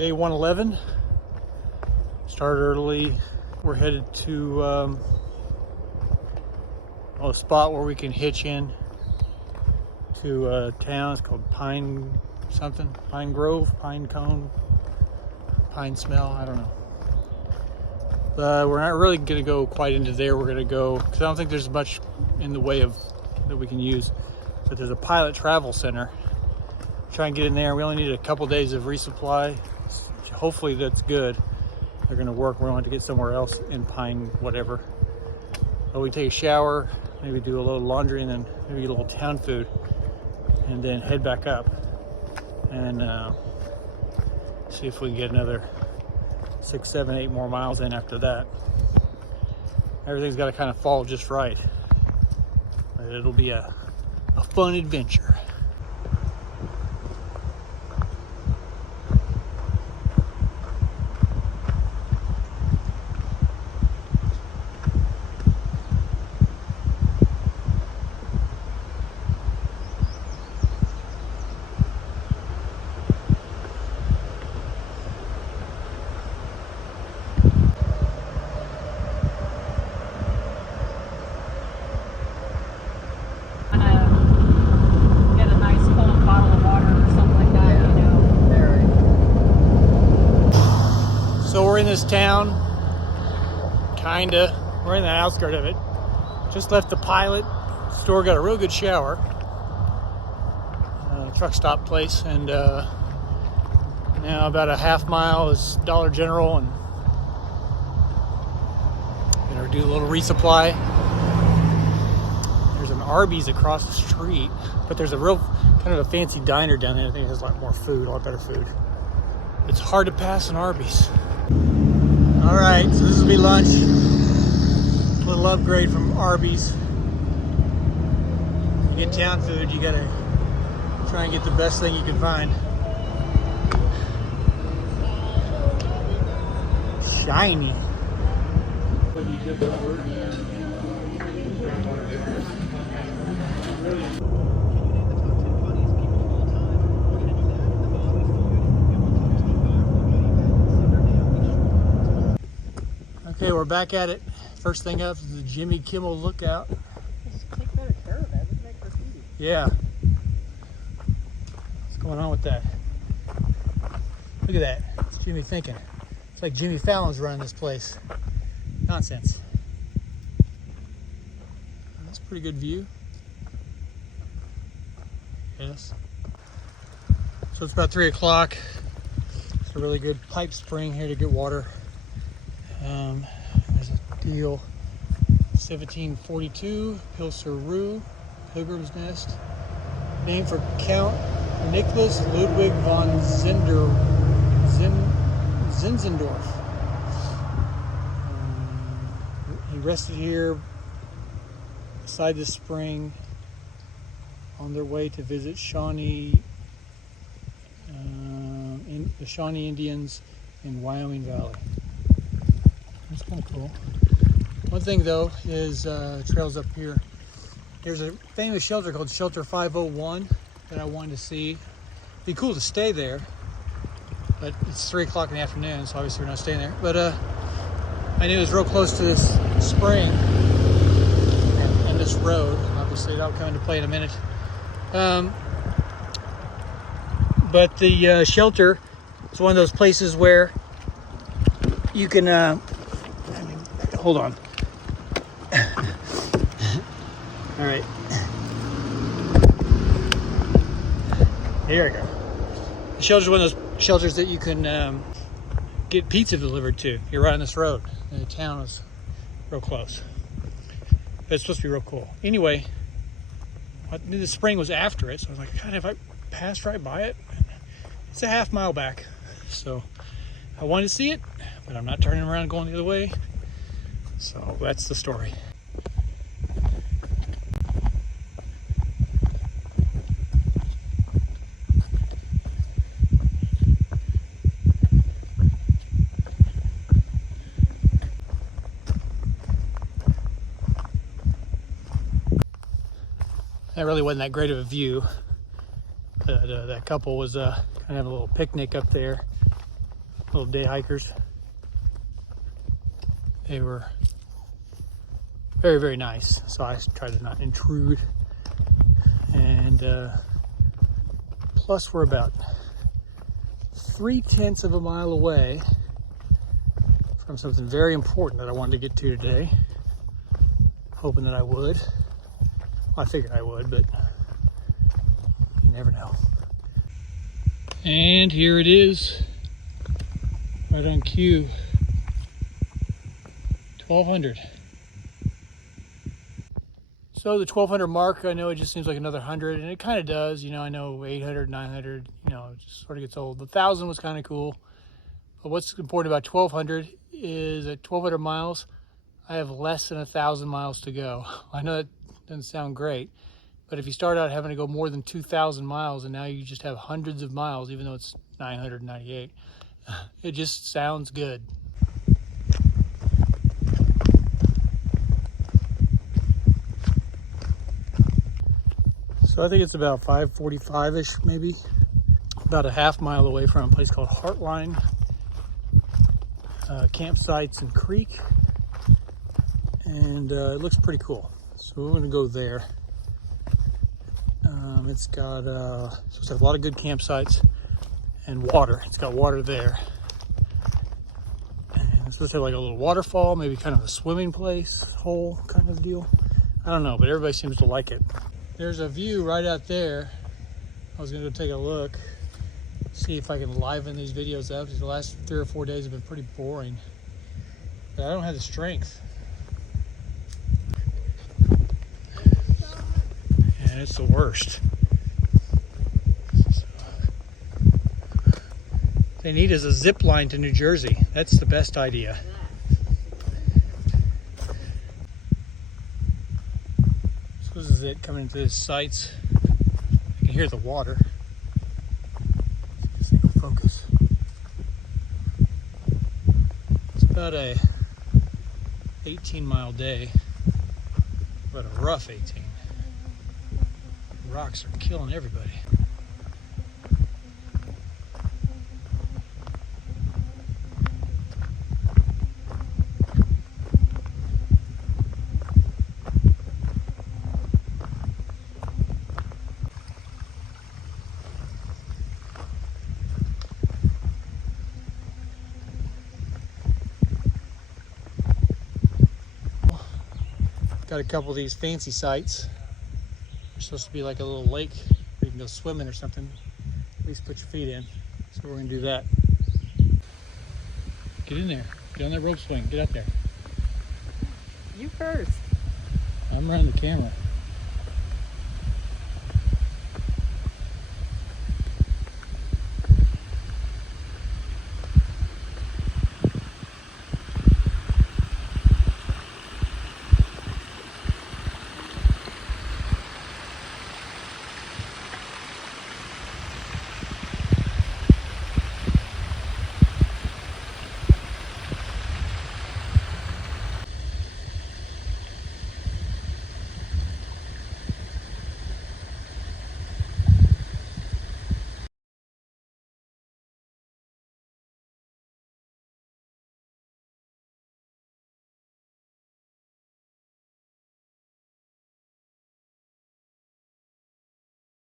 Day 111. Started early. We're headed to a spot where we can hitch in to a town. It's called Pine Grove, Pine Cone, Pine Smell. I don't know. But we're not really going to go quite into there. We're going to go because I don't think there's much in the way of that we can use. But there's a pilot travel center. Try and get in there. We only need a couple days of resupply. Hopefully that's good. They're going to work. We want to get somewhere else in Pine, whatever. But we take a shower, maybe do a little laundry, and then maybe get a little town food, and then head back up and see if we can get another 6, 7, 8 more miles in after that. Everything's got to kind of fall just right. But it'll be a fun adventure. So we're in this town, kinda. We're in the outskirts of it. Just left the pilot store, got a real good shower. Truck stop place, and now about a half mile is Dollar General, and gonna do a little resupply. There's an Arby's across the street, but there's a real kind of a fancy diner down there. I think it has a lot more food, a lot better food. It's hard to pass an Arby's. All right, so this will be lunch. A little upgrade from Arby's. You get town food, you gotta try and get the best thing you can find. Shiny. Okay, we're back at it. First thing up is the Jimmy Kimmel Lookout. Let's take better care of that. Let's make graffiti. Yeah. What's going on with that? Look at that. It's Jimmy thinking. It's like Jimmy Fallon's running this place. Nonsense. That's a pretty good view. Yes. So it's about 3 o'clock. It's a really good pipe spring here to get water. There's a deal. 1742 Pilser Pilgrim's Nest, named for Count Nicholas Ludwig von Zinzendorf. He rested here beside the spring on their way to visit the Shawnee Indians in Wyoming Valley. That's kind of cool. One thing though is trails up here. There's a famous shelter called Shelter 501 that I wanted to see. It'd be cool to stay there, but it's 3 o'clock in the afternoon, so obviously we're not staying there. But I knew it was real close to this spring and this road. Obviously that'll come into play in a minute. But the shelter is one of those places where you can hold on. All right. Here we go. The shelter is one of those shelters that you can get pizza delivered to. You're right on this road. And the town is real close. But it's supposed to be real cool. Anyway, I knew the spring was after it, so I was like, God, if I passed right by it, it's a half mile back. So I wanted to see it, but I'm not turning around and going the other way. So that's the story. That really wasn't that great of a view. That couple was kind of a little picnic up there. little day hikers. They were very, very nice. So I tried to not intrude. And plus we're about 3/10 of a mile away from something very important that I wanted to get to today. Hoping that I would. Well, I figured I would, but you never know. And here it is, right on cue, 1200. So the 1200 mark, I know it just seems like another 100, and it kind of does. You know, I know 800, 900, you know, it just sort of gets old. The 1,000 was kind of cool. But what's important about 1200 is at 1200 miles, I have less than 1,000 miles to go. I know that doesn't sound great, but if you start out having to go more than 2,000 miles and now you just have hundreds of miles, even though it's 998, it just sounds good. So I think it's about 5:45-ish, maybe. About a half mile away from a place called Hartline. Campsites and creek. And it looks pretty cool. So we're going to go there. It's got supposed to have a lot of good campsites and water. It's got water there. And it's supposed to have like a little waterfall, maybe kind of a swimming place, hole kind of deal. I don't know, but everybody seems to like it. There's a view right out there. I was going to go take a look, see if I can liven these videos up, because the last 3 or 4 days have been pretty boring. But I don't have the strength. And it's the worst. They need is a zip line to New Jersey. That's the best idea. So this is it coming into the sites. You can hear the water. Let's see if this thing will focus. It's about a 18-mile day, but a rough 18. Rocks are killing everybody. Got a couple of these fancy sites. There's supposed to be like a little lake where you can go swimming or something. At least put your feet in. So we're gonna do that. Get in there. Get on that rope swing. Get out there. You first. I'm running the camera.